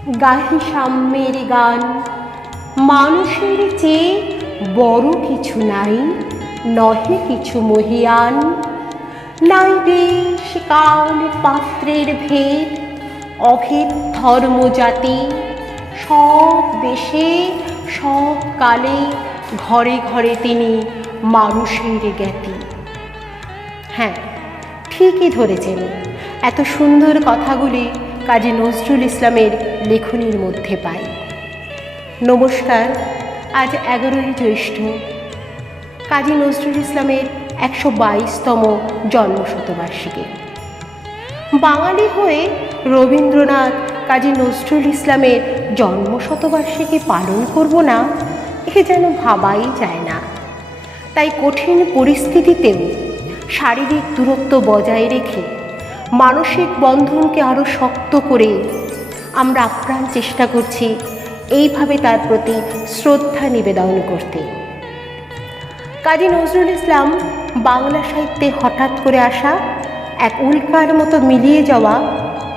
গাহি সাম্যের গান, মানুষের চেয়ে বড় কিছু নাই, নহে কিছু মহিয়ান। নাই দেশ কাল পাত্রের ভেদ, অভেদ ধর্ম জাতি, সব দেশে সব কালে ঘরে ঘরে তিনি মানুষের জ্ঞাতি। হ্যাঁ, ঠিকই ধরেছেন, এত সুন্দর কথাগুলি কাজী নজরুল ইসলামের লেখনীর মধ্যে পাই। নমস্কার, আজ 11ই জ্যৈষ্ঠ, কাজী নজরুল ইসলামের 122তম জন্মশতবার্ষিকী। বাঙালি হয়ে রবীন্দ্রনাথ কাজী নজরুল ইসলামের জন্মশতবার্ষিকী পালন করব না, এ যেন ভাবাই যায় না। তাই কঠিন পরিস্থিতিতেও শারীরিক দূরত্ব বজায় রেখে মানসিক বন্ধনকে আরও শক্ত করে আমরা আপ্রাণ চেষ্টা করছি এইভাবে তার প্রতি শ্রদ্ধা নিবেদন করতে। কাজী নজরুল ইসলাম বাংলা সাহিত্যে হঠাৎ করে আসা এক উল্কার মতো মিলিয়ে যাওয়া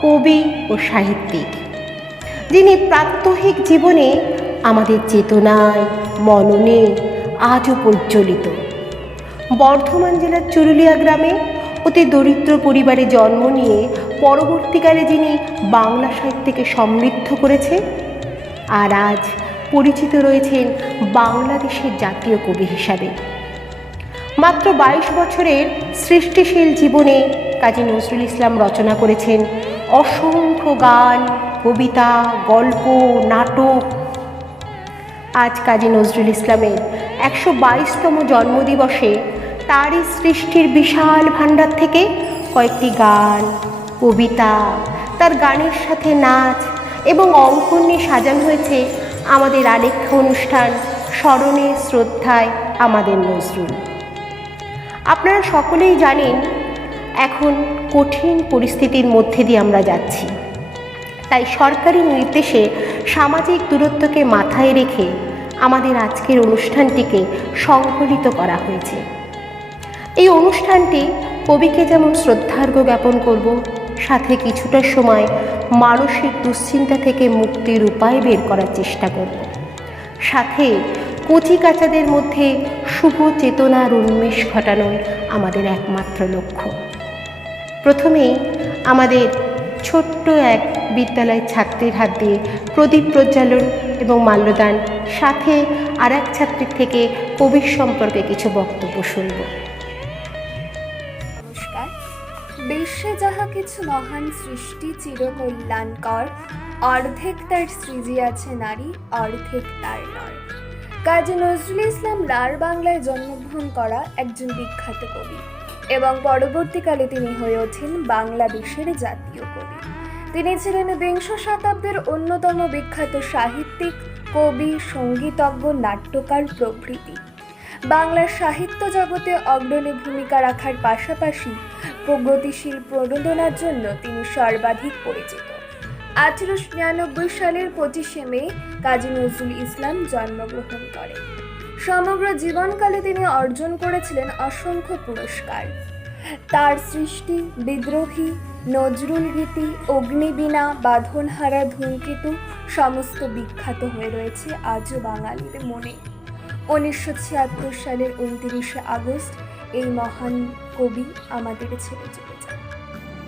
কবি ও সাহিত্যিক, যিনি প্রাত্যহিক জীবনে আমাদের চেতনায় মননে আজও প্রজ্বলিত। বর্ধমান জেলার চুরুলিয়া গ্রামে অতি দরিদ্র পরিবারে জন্ম নিয়ে পরবর্তীকালে যিনি বাংলা সাহিত্যকে সমৃদ্ধ করেছে, আর আজ পরিচিত রয়েছেন বাংলাদেশের জাতীয় কবি হিসাবে। মাত্র 22 বছরের সৃষ্টিশীল জীবনে কাজী নজরুল ইসলাম রচনা করেছেন অসংখ্য গান, কবিতা, গল্প, নাটক। আজ কাজী নজরুল ইসলামের 122তম জন্মদিবসে তারই সৃষ্টির বিশাল ভাণ্ডার থেকে কয়েকটি গান, কবিতা, তার গানের সাথে নাচ এবং অঙ্কন নিয়ে সাজানো হয়েছে আমাদের আলেখ্য অনুষ্ঠান স্মরণে শ্রদ্ধায় আমাদের নজরুল। আপনারা সকলেই জানেন এখন কঠিন পরিস্থিতির মধ্যে দিয়ে আমরা যাচ্ছি, তাই সরকারি নির্দেশে সামাজিক দূরত্বকে মাথায় রেখে আমাদের আজকের অনুষ্ঠানটিকে সংকলিত করা হয়েছে। এই অনুষ্ঠানটি কবিকে যেমন শ্রদ্ধার্ঘ্য জ্ঞাপন করব, সাথে কিছুটা সময় মানসিক দুশ্চিন্তা থেকে মুক্তির উপায় বের করার চেষ্টা করব, সাথে কচিকাঁচাদের মধ্যে শুভ চেতনার উন্মেষ ঘটানোই আমাদের একমাত্র লক্ষ্য। প্রথমেই আমাদের ছোট্ট এক বিদ্যালয়ের ছাত্রীর হাত দিয়ে প্রদীপ প্রজ্বালন এবং মাল্যদান, সাথে আর এক ছাত্রীর থেকে কবির সম্পর্কে কিছু বক্তব্য শুনব। নমস্কার। বিশ্বে যাহা কিছু মহান সৃষ্টি চিরকল্যাণকর, অর্ধেক তার সৃজিয়াছে নারী, অর্ধেক তার নর। কাজী নজরুল ইসলাম লার বাংলায় জন্মগ্রহণ করা একজন বিখ্যাত কবি এবং পরবর্তীকালে তিনি হয়ে ওঠেন বাংলাদেশের জাতীয় কবি। তিনি ছিলেন বিংশ শতাব্দীর অন্যতম বিখ্যাত সাহিত্যিক, কবি, সঙ্গীতজ্ঞ, নাট্যকার প্রভৃতি। বাংলার সাহিত্য জগতে অগ্রণী ভূমিকা রাখার পাশাপাশি প্রগতিশীল প্রণোদনার জন্য তিনি সর্বাধিক পরিচিত। 1899 সালের 25শে মে কাজী নজরুল ইসলাম জন্মগ্রহণ করেন। সমগ্র জীবনকালে তিনি অর্জন করেছিলেন অসংখ্য পুরস্কার। তার সৃষ্টি বিদ্রোহী, নজরুল গীতি, অগ্নিবীণা, বাঁধনহারা, ধূমকেতু সমস্ত বিখ্যাত হয়ে রয়েছে আজও বাঙালির মনে। 1976 সালের 29শে আগস্ট এই মহান কবি আমাদের ছেড়ে চলে যান।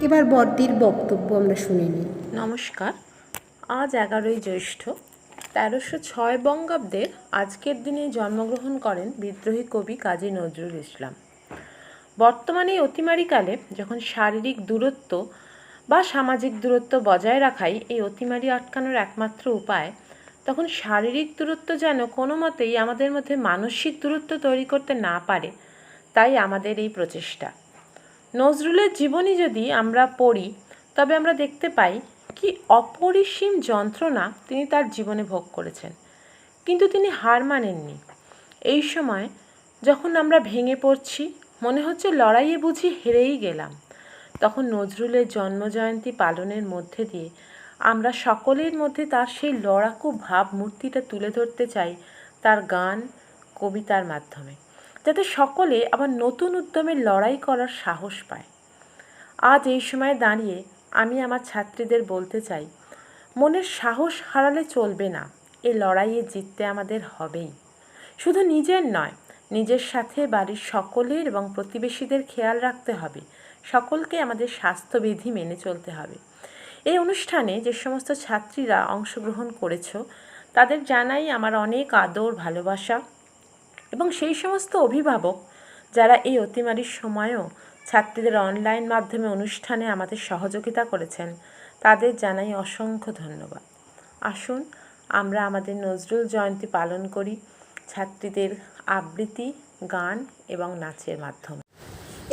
এবার বড়দির বক্তব্য আমরা শুনে নিই। নমস্কার। আজ 11ই জ্যৈষ্ঠ 1306 বঙ্গাব্দের আজকের দিনে জন্মগ্রহণ করেন বিদ্রোহী কবি কাজী নজরুল ইসলাম। বর্তমানে অতিমারিকালে যখন শারীরিক দূরত্ব বা সামাজিক দূরত্ব বজায় রাখাই এই অতিমারি আটকানোর একমাত্র উপায়, তখন শারীরিক দূরত্ব যেন কোনো মতেই আমাদের মধ্যে মানসিক দূরত্ব তৈরি করতে না পারে, তাই আমাদের এই প্রচেষ্টা। নজরুলের জীবনী যদি আমরা পড়ি, তবে আমরা দেখতে পাই কি অপরিসীম যন্ত্রণা তিনি তার জীবনে ভোগ করেছেন, কিন্তু তিনি হার মানেননি। এই সময় যখন আমরা ভেঙে পড়ছি, মনে হচ্ছে লড়াইয়ে বুঝি হেরেই গেলাম, তখন নজরুলের জন্মজয়ন্তী পালনের মধ্যে দিয়ে আমরা সকলের মধ্যে তার সেই লড়াকু ভাবমূর্তিটা তুলে ধরতে চাই তার গান, কবিতার মাধ্যমে, যাতে সকলে আবার নতুন উদ্যমে লড়াই করার সাহস পায়। আজ এই সময় দাঁড়িয়ে আমি আমার ছাত্রীদের বলতে চাই, মনের সাহস হারালে চলবে না। এ লড়াইয়ে জিততে আমাদের হবেই। শুধু নিজের নয়, নিজের সাথে বাড়ির সকলের এবং প্রতিবেশীদের খেয়াল রাখতে হবে। সকলকে আমাদের স্বাস্থ্যবিধি মেনে চলতে হবে। এই অনুষ্ঠানে যে সমস্ত ছাত্রীরা অংশগ্রহণ করেছ তাদের জানাই আমার অনেক আদর, ভালোবাসা এবং সেই সমস্ত অভিভাবক যারা এই অতিমারির সময়ও ছাত্রীদের অনলাইন মাধ্যমে অনুষ্ঠানে আমাদের সহযোগিতা করেছেন, তাদের জানাই অসংখ্য ধন্যবাদ। আসুন আমরা আমাদের নজরুল জয়ন্তী পালন করি ছাত্রীদের আবৃত্তি, গান এবং নাচের মাধ্যমে।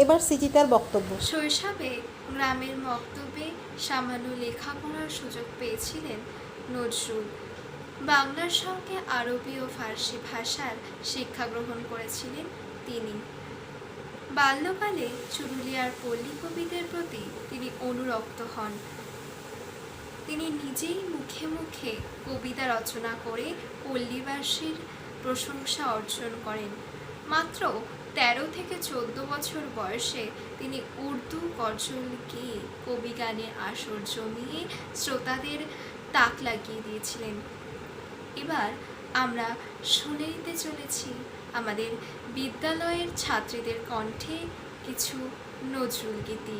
এবার সিজিতার বক্তব্য। শৈশবে গ্রামের মক্তবে সামান্য লেখাপড়ার সুযোগ পেয়েছিলেন নজরুল। বাংলার সঙ্গে আরবি ও ফার্সি ভাষার শিক্ষা গ্রহণ করেছিলেন তিনি। বাল্যকালে চুরুলিয়ার পল্লী কবিদের প্রতি তিনি অনুরক্ত হন। তিনি নিজেই মুখে মুখে কবিতা রচনা করে পল্লীবাসীর প্রশংসা অর্জন করেন। মাত্র 13 থেকে 14 বছর বয়সে তিনি উর্দু গজল গেয়ে কবিগানের আসর জমিয়ে শ্রোতাদের তাক লাগিয়ে দিয়েছিলেন। এবার আমরা শুনে নিতে চলেছি আমাদের বিদ্যালয়ের ছাত্রীদের কণ্ঠে কিছু নজরুল গীতি।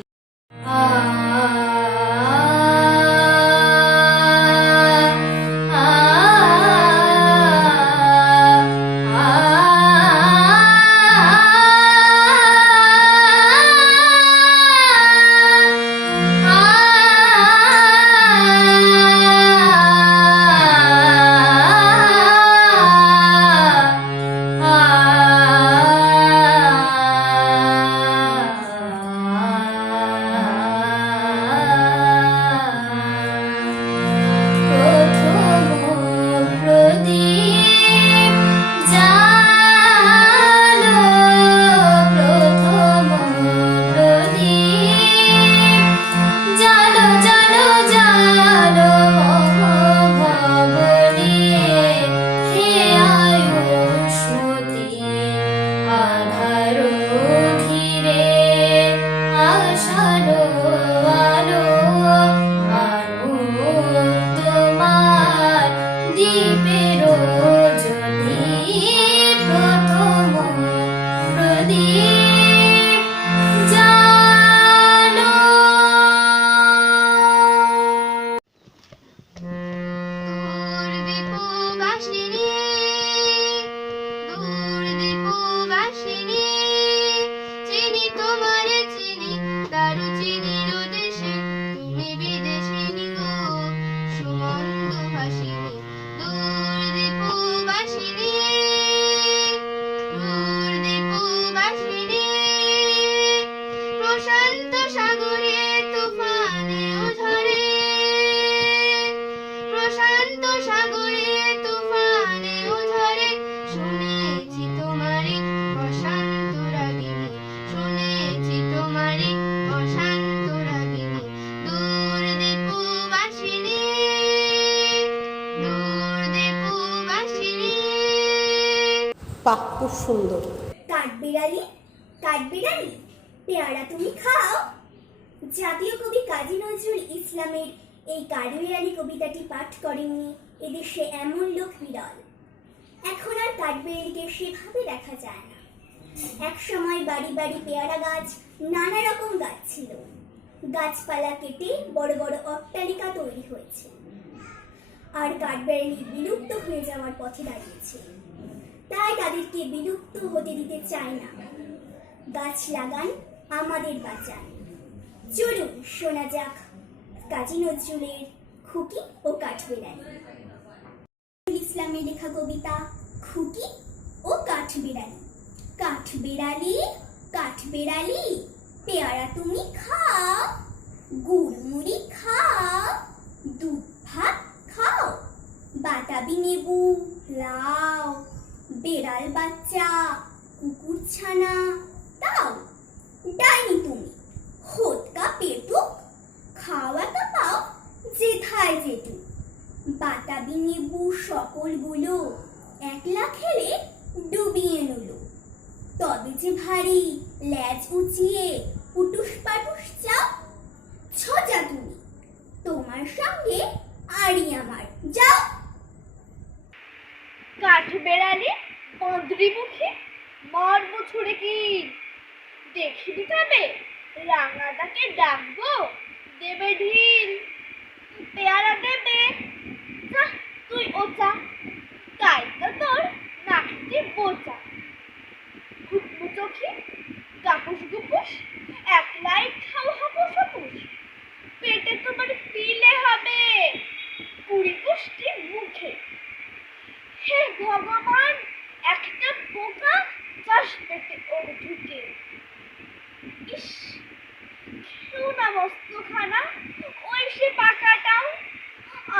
বাহ, খুব সুন্দর। কাঠবিড়ালি কাঠবিড়ালি পেয়ারা তুমি খাও। জাতীয় কবি কাজী নজরুল ইসলামের এই কাঠবিড়ালি কবিতাটি পাঠ করেননি এদেশে এমন লোক বিরল। এখন আর কাঠবিড়ালিকে সেভাবে দেখা যায় না। এক সময় বাড়ি বাড়ি পেয়ারা গাছ, নানা রকম গাছ ছিল। গাছপালা কেটে বড় বড় অট্টালিকা তৈরি হয়েছে, আর কাঠবিড়ালি বিলুপ্ত হয়ে যাওয়ার পথে দাঁড়িয়েছে। তাই তাদেরকে বিলুপ্ত হতে দিতে চায় না। গাছ লাগান, আমাদের বাঁচান। চলুন শোনা যাক কাজী নজরুলের খুকি ও কাঠবিড়ালি। ইসলামের লেখা কবিতা খুকি ও কাঠবিড়ালি। কাঠবিড়ালি কাঠবিড়ালি পেয়ারা তুমি খাও, গুড় মুড়ি খাও, দুধ ভাত খাও, বাতাবি লেবু লাও, বেড়াল বাচ্চা কুকুর ছানা তাও। ডাইনি তুমি হোতকা পেটুক, খাওয়াটা পাও যেথায় যেটুক। বাতাবি লেবু সকলগুলো একলা খেলে ডুবিয়ে নিল। তবে যে ভারী ল্যাজ উঁচিয়ে উটুস পাটুস চাও। ছোজা তুমি তোমার সঙ্গে আড়ি বেড়ালি বাঁদরি মুখে মারবো ছুড়ে কি দেখিনি তবে রাঙাদাকে ডাকবো দেবে ঢিল পেয়ারা দেবে যা তুই ওচা তাই তো তোর নাকটি বোচা ঘুটমু চোখে কাপুস গুপুস একলাই খাও হাপুস হাপুস পেটে তোমার পিলে হবে কুড়ি কুষ্টি মুখে হে ভগবান একটা পোকা চাষ পেটে ওর ঢুকে ইস সোনা বস্তুখানা ওই সে পাকাটাও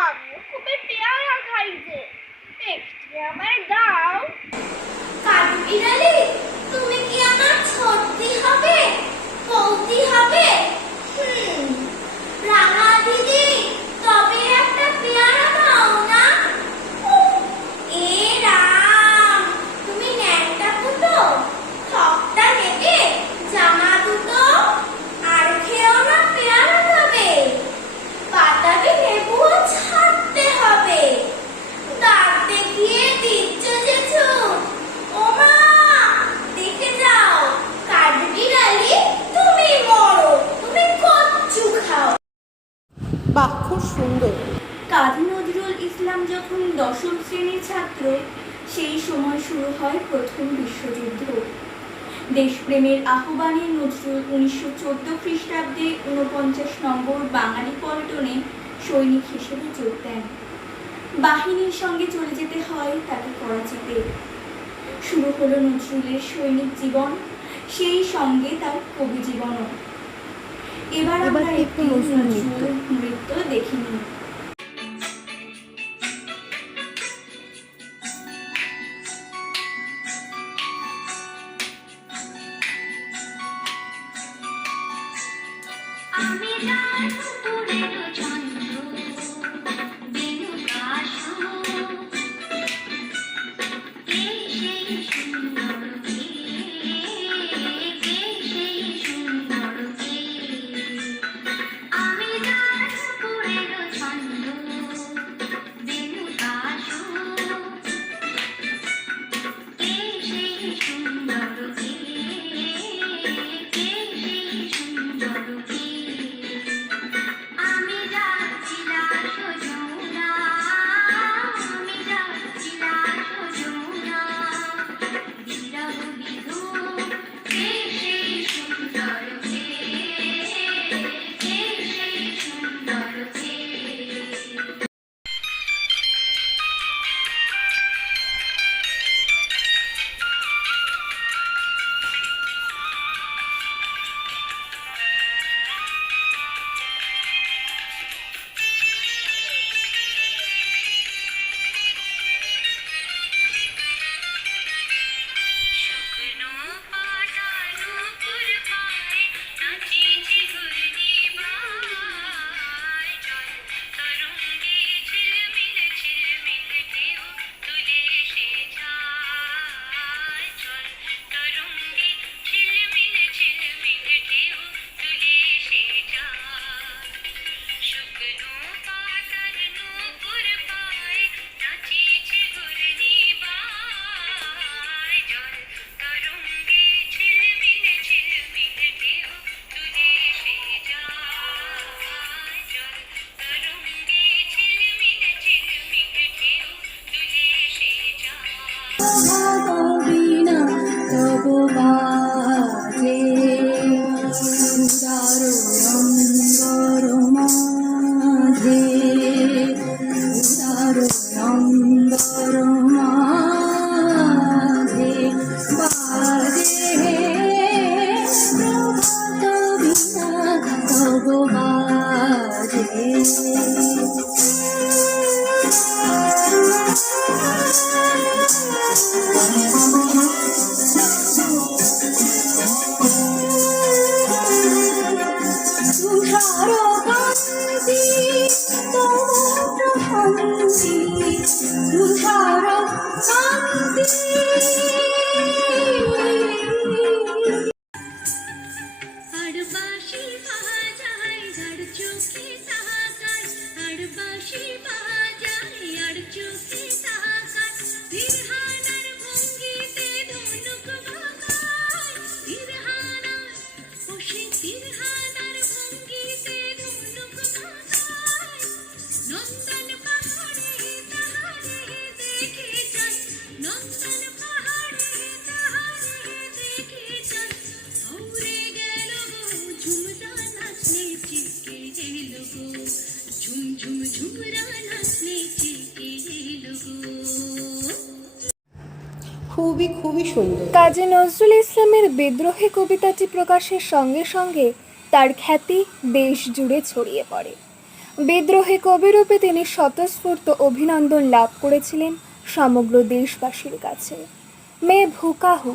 আমিও খুবই পেয়ারা খাই যে একটি আমায় দাও কাঠবিড়ালি তুমি কি আমার সত্যি হবে বলতি হবে রাঙা দিদি তবে একটা পেয়ারা দাও না এ রাম তুমি ন্যাংটা কুতো ঠকটা নেবে জামা দুটো আর খেও না পেয়ারা তবে বাতাবি লেবুও ছাড়তে হবে দাঁত দেখিয়ে দিচ্ছ যে ছুট ওমা দেখে যাও কাঠবিড়ালি তুমি মরো তুমি কচ্ছু খাও। বাহ, খুব সুন্দর। কাজী নজরুল ইসলাম যখন দশম শ্রেণীর ছাত্র সেই সময় শুরু হয় প্রথম বিশ্বযুদ্ধ। দেশপ্রেমের আহ্বানে নজরুল 1914 খ্রিস্টাব্দে 49 নম্বর বাঙালি পল্টনে সৈনিক হিসেবে যোগ দেন। বাহিনীর সঙ্গে চলে যেতে হয় তাকে করাচিতে। শুরু হলো নজরুলের সৈনিক জীবন, সেই সঙ্গে তার কবি জীবনও। এবার আমরা একটু নজরুল নৃত্য দেখে নিই। আমি যাই পুরের চন্দ্র বেনু কাশু কে সেই সুন্দর কে সেই সুন্দর কে আমি যাই পুরের চন্দ্র বেনু কাশু কে সেই সুন্দর কে সেই সুন্দর কে আমি যাচ্ছিলাম সোজনা আমি যাচ্ছিলাম সোজনা বিরহ বিধু কে সেই সুন্দর কে সেই সুন্দর কে শুকনো পাতা নূপুর পায়ে নাচিছে ঘূর্ণি বায় জল তরঙ্গে ঝিলমিল ঝিলমিল ঢেউ তুলে সে যায় জল তরঙ্গে ঝিলমিল ঝিলমিল ঢেউ তুলে সে যায় শুকনো পাতার নূপুর পায়ে নাচিছে ঘূর্ণি বায় জল তরঙ্গে ঝিলমিল ঝিলমিল ঢেউ তুলে সে যায় জল তরঙ্গে ঝিলমিল ঝিলমিল ঢেউ তুলে সে যায় ভাববিনা তব বাজে উদার অঙ্গর মাঝে উদার অঙ্গর মাঝে বাজে প্রভাত বিনা তব বাজে তুষার কান্তি তোর শান্তি তুষার কান্তি আর বাঁশি বাজায় যার চোখে তাকায় আর বাঁশি বাজায় আর চোখে তাকায় বিহার ঝুমরা নাচনে কে এলো গো। খুবই খুবই সুন্দর। কাজী নজরুল ইসলামের বিদ্রোহী কবিতাটি প্রকাশের সঙ্গে সঙ্গে তার খ্যাতি দেশ জুড়ে ছড়িয়ে পড়ে। বিদ্রোহী কবিরূপে তিনি স্বতঃস্ফূর্ত অভিনন্দন লাভ করেছিলেন সমগ্র দেশবাসীর কাছে। মে ভুকাহু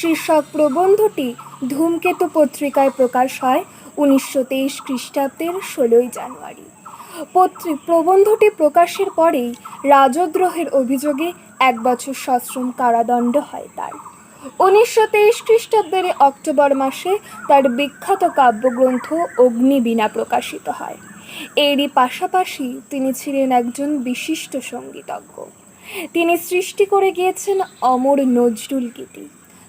শীর্ষক প্রবন্ধটি ধূমকেতু পত্রিকায় প্রকাশ হয় 1923 খ্রিস্টাব্দের 16 জানুয়ারি। প্রবন্ধটি প্রকাশের পরেই রাজদ্রোহের অভিযোগে 1 বছর সশ্রম কারাদণ্ড হয় তার। 1923 খ্রিস্টাব্দের অক্টোবর মাসে তার বিখ্যাত কাব্যগ্রন্থ অগ্নিবীণা প্রকাশিত হয়। এরই পাশাপাশি তিনি ছিলেন একজন বিশিষ্ট সঙ্গীতজ্ঞ। তিনি সৃষ্টি করে গিয়েছেন অমর নজরুল গীতি।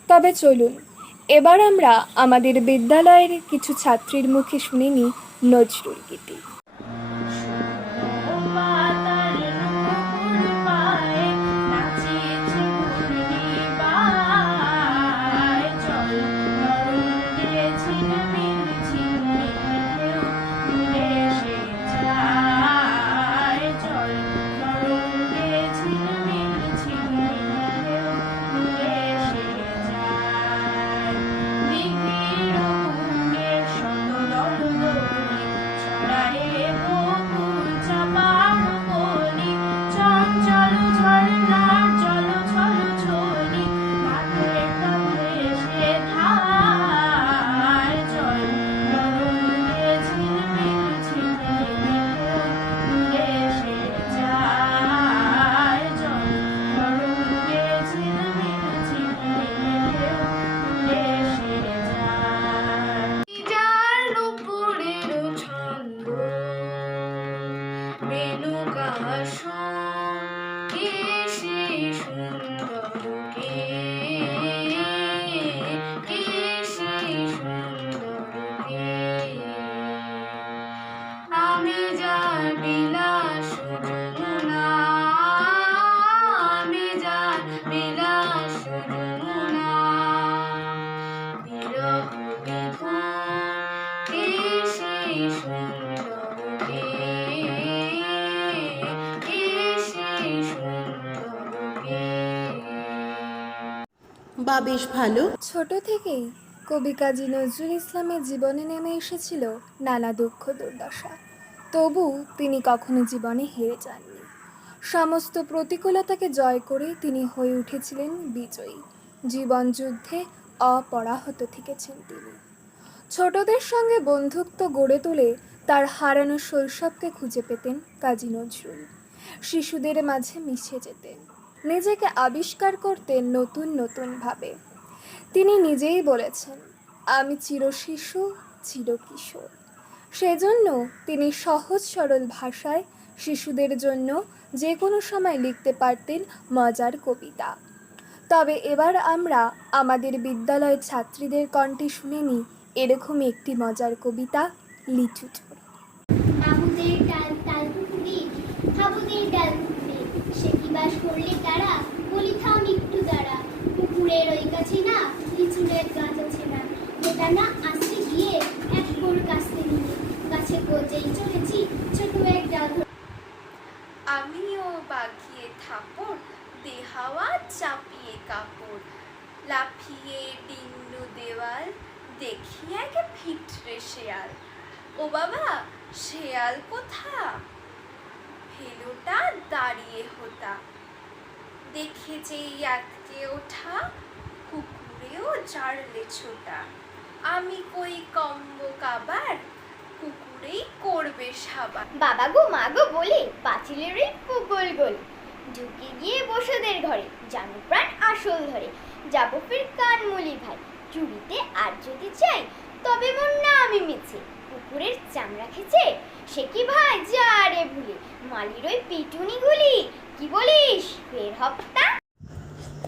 তবে চলুন এবার আমরা আমাদের বিদ্যালয়ের কিছু ছাত্রীর মুখে শুনে নিই নজরুল গীতি। বা বেশ ভালো। ছোট থেকেই কবি কাজী নজরুল ইসলামের জীবনে নেমে এসেছিল নানা দুঃখ দুর্দশা, তবু তিনি কখনো জীবনে হেরে যাননি। সমস্ত প্রতিকূলতাকে জয় করে তিনি হয়ে উঠেছিলেন বিজয়ী। জীবন যুদ্ধে অপরাহত থেকেছেন তিনি। ছোটদের সঙ্গে বন্ধুত্ব গড়ে তুলে তার হারানো শৈশবকে খুঁজে পেতেন কাজী নজরুল। শিশুদের মাঝে মিশে যেতেন, নিজেকে আবিষ্কার করতেন নতুন নতুনভাবে। তিনি নিজেই বলেছেন, আমি চিরশিশু চিরকিশোর। সেজন্য তিনি সহজ সরল ভাষায় শিশুদের জন্য যে কোনো সময় লিখতে পারতেন মজার কবিতা। তবে এবার আমরা আমাদের বিদ্যালয়ের ছাত্রীদের কণ্ঠে শুনে নিই এরকমই একটি মজার কবিতা, লিচু চোর। আহুদের ডাল তাল পুকুরে, হাবুদের ডাল পুকুরে, সে কি বাস করলে তারা, বলি থাম একটু দাঁড়া। পুকুরের ওই কাছে না লিচুরের গাছ আছে না, ওটা না আসছে গিয়ে এক কোর কাছতে নিয়ে, গাছে গোজেই চলেছি ছোট এক ডাল। আমিও বাগিয়ে থাপড়, দেহাওয়া চাপিয়ে কাপড়, লাফিয়ে ডিন্নু দেওয়াল, দেখি এক ভিটরে শেয়াল। ও বাবা, শেয়াল কোথা? ফেলোটা দাঁড়িয়ে হোতা, দেখে যেই আটকে ওঠা, কুকুরেও জারলে ছোটা। আমি কই কম্ব কাবার, কুকুরেই করবে সাবার। বাবা গো মা গো বলে পাঁচিলের ওই পুকুর গলি, ঢুকে গিয়ে বসুদের ঘরে, জানো প্রাণ আসল ধরে। যাবো ফির কানমুলি ভাই, চুরিতে আর যদি চাই, তবে মন না আমি মিছে। পুকুরের চামড়া খেছে, সে কি ভাই যা রে ভুলে, মালির ওই পিটুনি গুলি, কি বলিস ফের হপ্তা।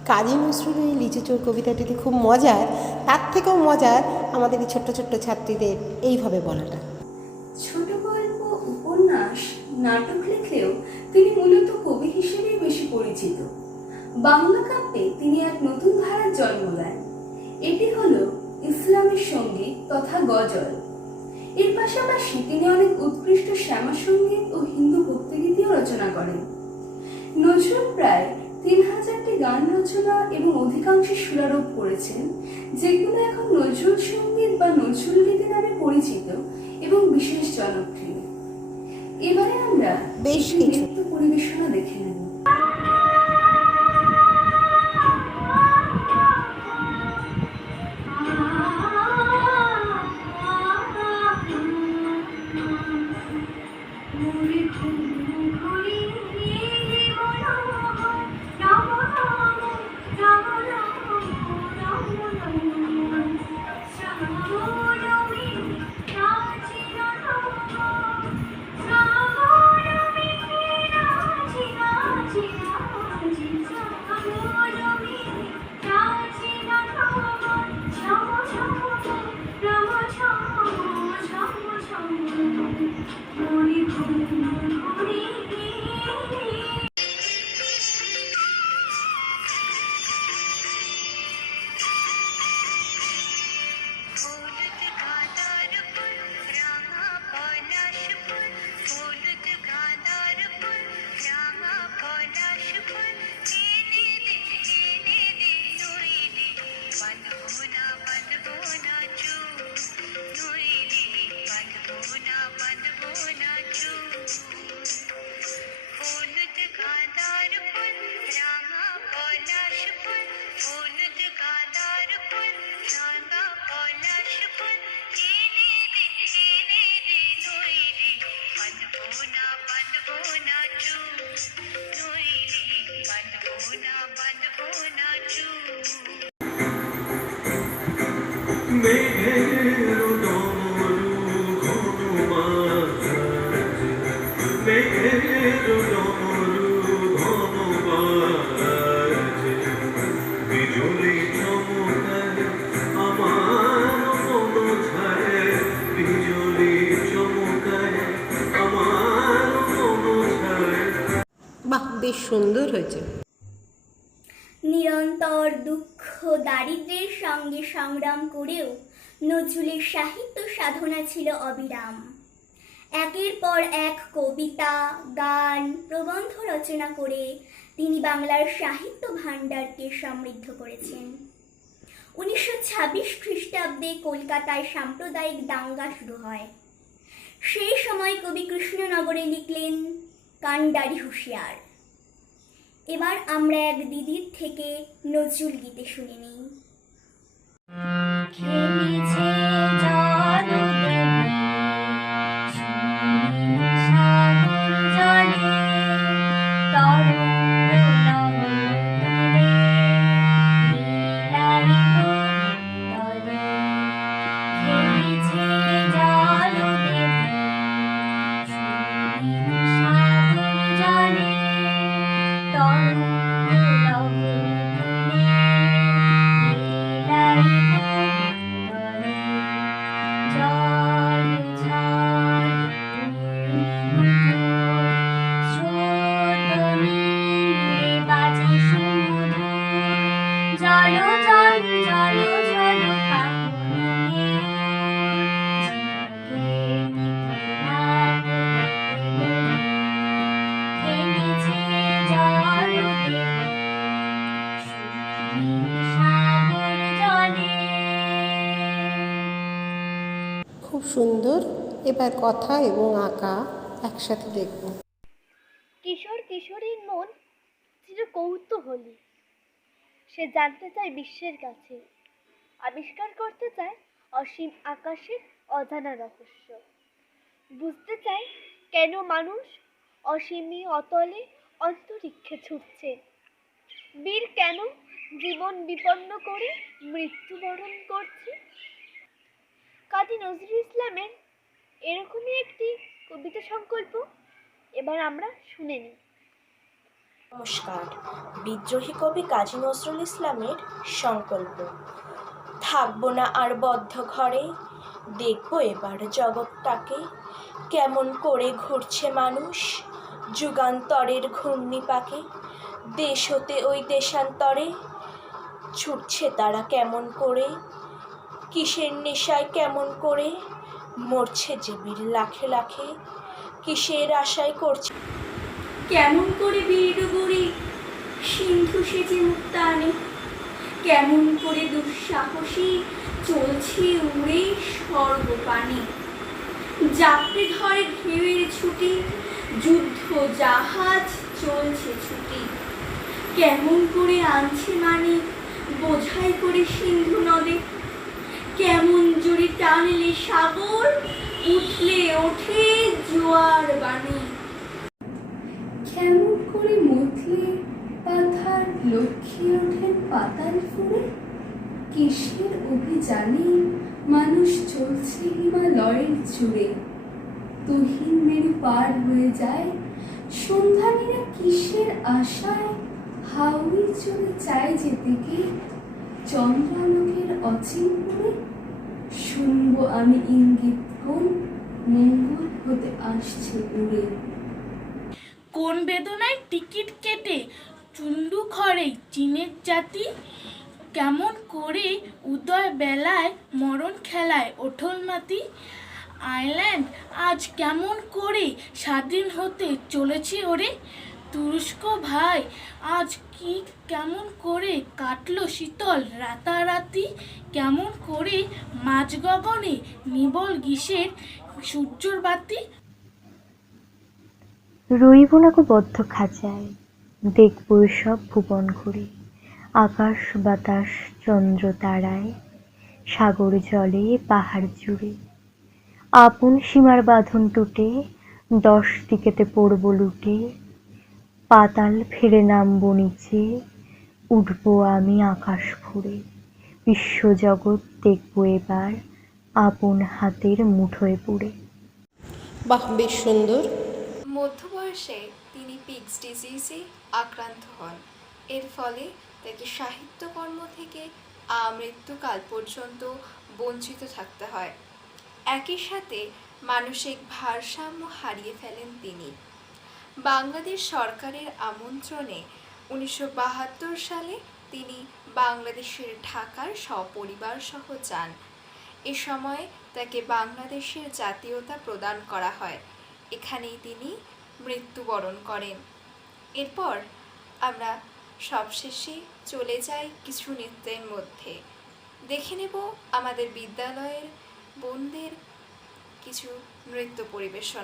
কাজী নজরুলের এই লিচু চোর কবিতাটিতে খুব মজার, তার থেকেও মজার আমাদের এই ছোট্ট ছোট্ট ছাত্রীদের এইভাবে বলাটা। ছোট গল্প, উপন্যাস, নাটক লিখলেও তিনি মূলত কবি হিসেবেই বেশি পরিচিত। বাংলা কাব্যে তিনি এক নতুন ধারার জন্ম দেন, এটি হলো ইসলামের সঙ্গীত তথা গজল। এর পাশাপাশি তিনি অনেক উৎকৃষ্ট শ্যামা সঙ্গীত ও হিন্দু অধিকাংশে শিলারোপ করেছেন, যেগুলো এখন নজরুল সঙ্গীত বা নজরুল গীতি নামে পরিচিত এবং বিশেষ জনপ্রিয়। এবারে আমরা বেশ একটি কিছু। নৃত্য পরিবেশনা দেখে নেব। হলুদ গাঁদার ফুল রাঙা পলাশ ফুল, হলুদ গাঁদার ফুল রাঙা পলাশ ফুল, এনে দে নইলে বাঁধবো না চুল, নইলে বাঁধবো না চুল। হলুদ গাঁদার ফুল রাঙা পলাশ ফুল, হলুদ গাঁদার ফুল রাঙা পলাশ ফুল, এনে দে নইলে বাঁধবো না চুল, নইলে বাঁধবো না চুল। মেঘের ডমরু ঘন বাজে, মেঘের ডমরু ঘন বাজে, বিজুলি চমকায় আমার মন ছায়, বিজুলি চমকায় আমার মন ছায়। বাহ, বেশ সুন্দর হয়েছে। নিরন্তর দুঃখ দারিদ্র্যের সঙ্গে সংগ্রাম করেও নজরুলের সাহিত্য সাধনা ছিল অবিরাম। একের পর এক কবিতা, গান, প্রবন্ধ রচনা করে তিনি বাংলার সাহিত্য ভাণ্ডারকে সমৃদ্ধ করেছেন। 1926 খ্রিস্টাব্দে কলকাতায় সাম্প্রদায়িক দাঙ্গা শুরু হয়। সেই সময় কবি কৃষ্ণনগরে লিখলেন কান্ডারি হুঁশিয়ার। এবার আমরা এক দিদির থেকে নজরুল গীতে শুনে নিই। খেলিছে জলদেবী সুনীল সাগর জলে, তরঙ্গ লহর তুলে লীলায়িত তলে। খেলিছে জলদেবী সুনীল সাগর জলে, তরঙ্গ লহর তুলে লীলায়িত তলে। জল ঝড় ঘূর্ণিঝড় স্রোত নীরে বাজে সুমধুর। জল জল জল জল কাঁপন ঘেউ, ঝিনুকের নিখিরাত পেতে দোলে। খেলিছে জলদেবী সুনীল সাগর জলে। খুব সুন্দর। এবার কথা এবং আঁকা একসাথে দেখব। কিশোর কিশোরীর মন চির কৌতূহলী। সে জানতে চায় বিশ্বের কাছে, আবিষ্কার করতে চায় অসীম আকাশের অজানা রহস্য, বুঝতে চায় কেন মানুষ অসীমী অতলে অন্তরিক্ষে ছুটছে, বীর কেন জীবন বিপন্ন করে মৃত্যুবরণ করছে। কাজী নজরুল ইসলামের এরকমই একটি কবিতা সংকল্প এবার আমরা শুনে নিই। নমস্কার, বিদ্রোহী কবি কাজী নজরুল ইসলামের সংকল্প। থাকবো না আর বদ্ধ ঘরে, দেখবো এবার জগৎটাকে, কেমন করে ঘুরছে মানুষ যুগান্তরের ঘূর্ণিপাকে। দেশ হতে ওই দেশান্তরে ছুটছে তারা কেমন করে, কিসের নেশায় কেমন করে মরছে যে বীর লাখে লাখে, কিসের আশায় করছে কেমন করে বীর বুড়ি সিন্ধু সেজে মুক্তা আনে, কেমন করে দুঃসাহসী চলছে উড়ে সর্বপানে, যাত্রী ধরে ঢেউয়ের ছুটি, যুদ্ধ জাহাজ চলছে ছুটি, কেমন করে আনছে মানে বোঝাই করে সিন্ধু নদে, কেমন জোরে টানলে সাগর, উঠলে ওঠে জোয়ার বানে। কেমন করে মথলে পাথার লক্ষ্যে ওঠেন পাতাল ফুঁড়ে, কিসের অভিযানে মানুষ চলছে হিমালয়ের চূড়ে, তুহিন মেরু পার হয়ে যায় সন্ধানীরা কিসের আশায়, হাওড়ি চলে চায় যেতে কে চন্দ্রালোকের অচিনপুরে, শুনবো আমি ইঙ্গিত কোন মঙ্গল হতে আসছে উড়ে। কোন বেদনায় টিকিট কেটে চুন্ডু খড়ে চীনের জাতি, কেমন করে উদয় বেলায় মরণ খেলায় ওঠল মাতি, আয়ারল্যান্ড আজ কেমন করে স্বাধীন হতে চলেছে ওরে, তুরস্ক ভাই আজ কি কেমন করে কাটলো শীতল রাতারাতি, কেমন করে মাঝ গগনে নিবল গ্রীষ্মের সূর্যর বাতি। রইব না গো বদ্ধ খাঁচায়, দেখবো সব ভুবন ঘুরে, আকাশ বাতাস চন্দ্র তারায়, সাগর জলে পাহাড় জুড়ে, আপন সীমার বাঁধন টুটে 10 দিকেতে পড়ব লুটে, পাতাল ফেরে নামবো নিচে, উঠবো আমি আকাশ ফুঁড়ে, বিশ্বজগৎ দেখবো এবার আপন হাতের মুঠোয় পুড়ে। বাহ, বেশ সুন্দর। মধ্যবয়সে তিনি পিগস ডিজিজে আক্রান্ত হন। এর ফলে তাকে সাহিত্যকর্ম থেকে আমৃত্যুকাল পর্যন্ত বঞ্চিত থাকতে হয়। একই সাথে মানসিক ভারসাম্য হারিয়ে ফেলেন তিনি। বাংলাদেশ সরকারের আমন্ত্রণে 1972 সালে তিনি বাংলাদেশের ঢাকার সপরিবার সহ যান। এ সময় তাকে বাংলাদেশের জাতীয়তা প্রদান করা হয়। এখানেই তিনি মৃত্যুবরণ করেন। এরপর আমরা সবশেষে চলে যাই কিছু নৃত্যের মধ্যে। দেখে নেব আমাদের বিদ্যালয়ের বোনদের কিছু নৃত্য পরিবেশন।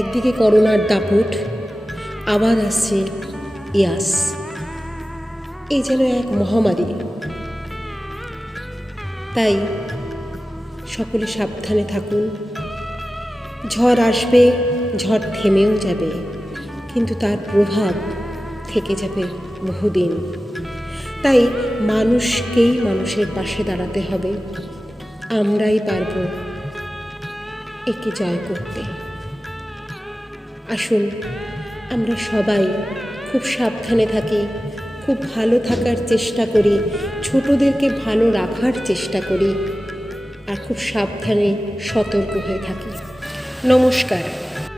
একদিকে করোনার দাপট, আবার আসছে ইয়াস। এই যেন এক মহামারী। তাই সকলে সাবধানে থাকুন, ঝড় আসবে, ঝড় থেমেও যাবে, কিন্তু তার প্রভাব থেকে যাবে বহুদিন। তাই মানুষকেই মানুষের পাশে দাঁড়াতে হবে। আমরাই পারব একে জয় করতে। আসুন আমরা সবাই খুব সাবধানে থাকি, খুব ভালো থাকার চেষ্টা করি, ছোটদেরকে ভালো রাখার চেষ্টা করি, আর খুব সাবধানে সতর্ক হয়ে থাকি। নমস্কার।